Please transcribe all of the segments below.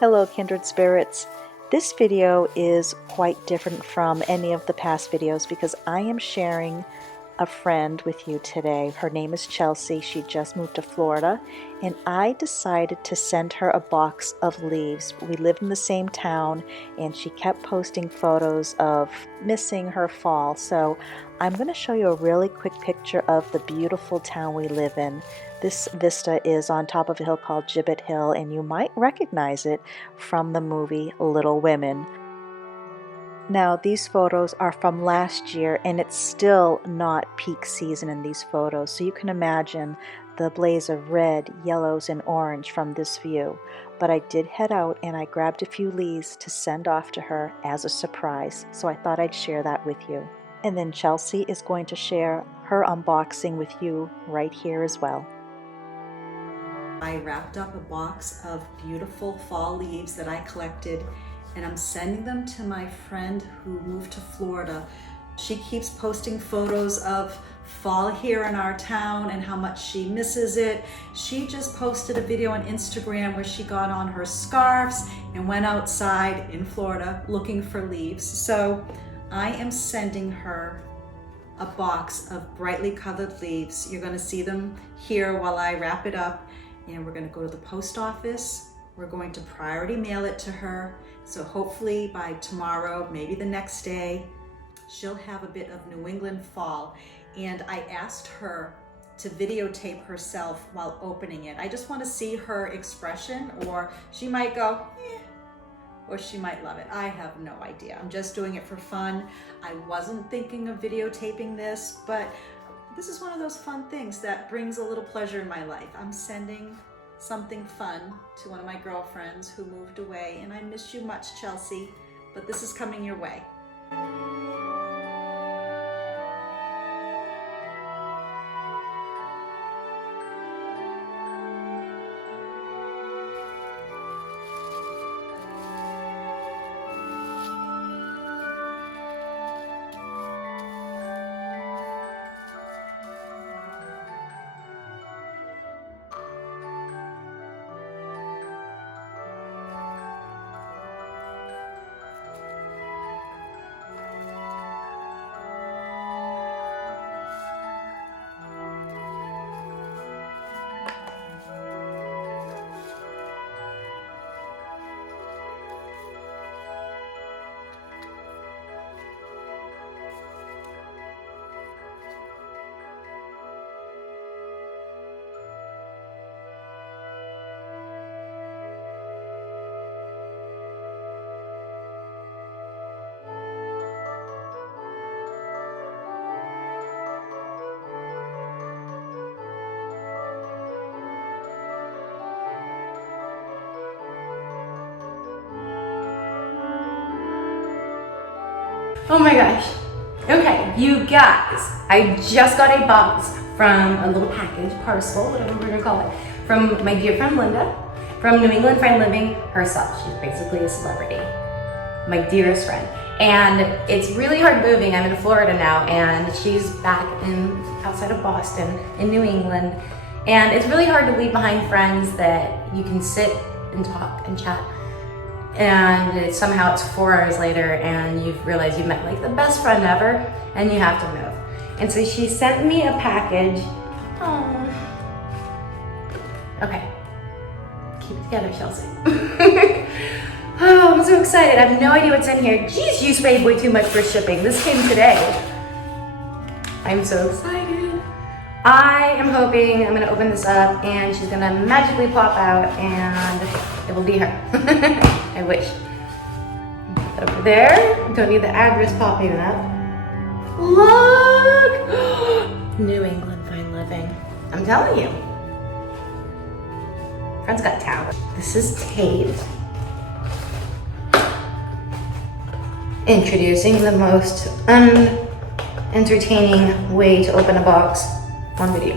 Hello, kindred spirits. This video is quite different from any of the past videos because I am sharing a friend with you today. Her name is Chelsea. She just moved to Florida, and I decided to send her a box of leaves. We live in the same town, and she kept posting photos of missing her fall. So I'm going to show you a really quick picture of the beautiful town we live in. This vista is on top of a hill called Gibbet Hill, and you might recognize it from the movie Little Women. Now, these photos are from last year, and it's still not peak season in these photos, so you can imagine the blaze of red, yellows, and orange from this view. But I did head out and I grabbed a few leaves to send off to her as a surprise, so I thought I'd share that with you. And then Chelsea is going to share her unboxing with you right here as well. I wrapped up a box of beautiful fall leaves that I collected, and I'm sending them to my friend who moved to Florida. She keeps posting photos of fall here in our town and how much she misses it. She just posted a video on Instagram where she got on her scarves and went outside in Florida looking for leaves. So I am sending her a box of brightly colored leaves. You're gonna see them here while I wrap it up. And we're going to go to the post office. We're going to priority mail it to her. So hopefully by tomorrow, maybe the next day, she'll have a bit of New England fall. And I asked her to videotape herself while opening it. I just want to see her expression, or she might go, eh, or she might love it. I have no idea. I'm just doing it for fun. I wasn't thinking of videotaping this, but this is one of those fun things that brings a little pleasure in my life. I'm sending something fun to one of my girlfriends who moved away, and I miss you much, Chelsea, but this is coming your way. Oh my gosh. Okay, you guys, I just got a box from a little package, parcel, whatever we're gonna call it, from my dear friend Linda, from New England Fine Living herself. She's basically a celebrity, my dearest friend. And it's really hard moving. I'm in Florida now, and she's back outside of Boston in New England. And it's really hard to leave behind friends that you can sit and talk and chat. And somehow it's 4 hours later and you've realized you've met like the best friend ever and you have to move. And so she sent me a package. Oh. Okay. Keep it together, Chelsea. Oh, I'm so excited. I have no idea what's in here. Jeez, you paid way too much for shipping. This came today. I'm so excited. I am hoping I'm gonna open this up and she's gonna magically pop out and it will be her. I wish. Over there, don't need the address popping up. Look! New England Fine Living. I'm telling you. Friend's got talent. This is taped. Introducing the most unentertaining way to open a box on video.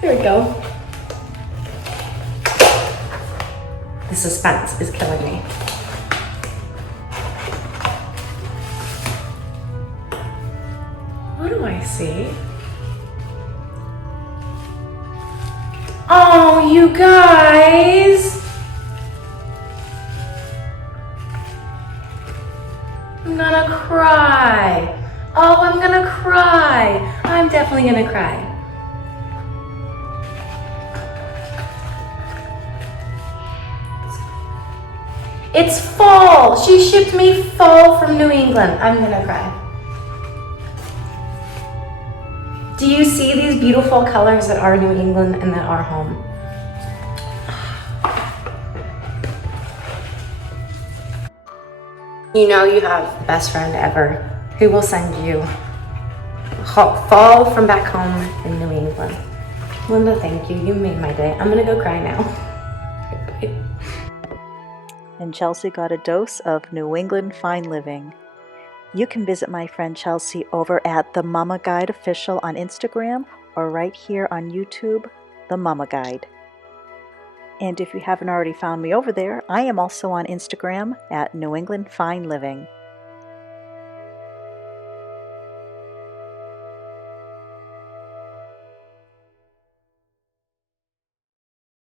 There we go. The suspense is killing me. What do I see? Oh, you guys! cry. Oh, I'm gonna cry. I'm definitely gonna cry. It's fall. She shipped me fall from New England. I'm gonna cry. Do you see these beautiful colors that are New England and that are home? You know you have the best friend ever who will send you fall from back home in New England. Linda, thank you. You made my day. I'm gonna go cry now. And Chelsea got a dose of New England fine living. You can visit my friend Chelsea over at The Mama Guide Official on Instagram or right here on YouTube, The Mama Guide. And if you haven't already found me over there, I am also on Instagram at New England Fine Living.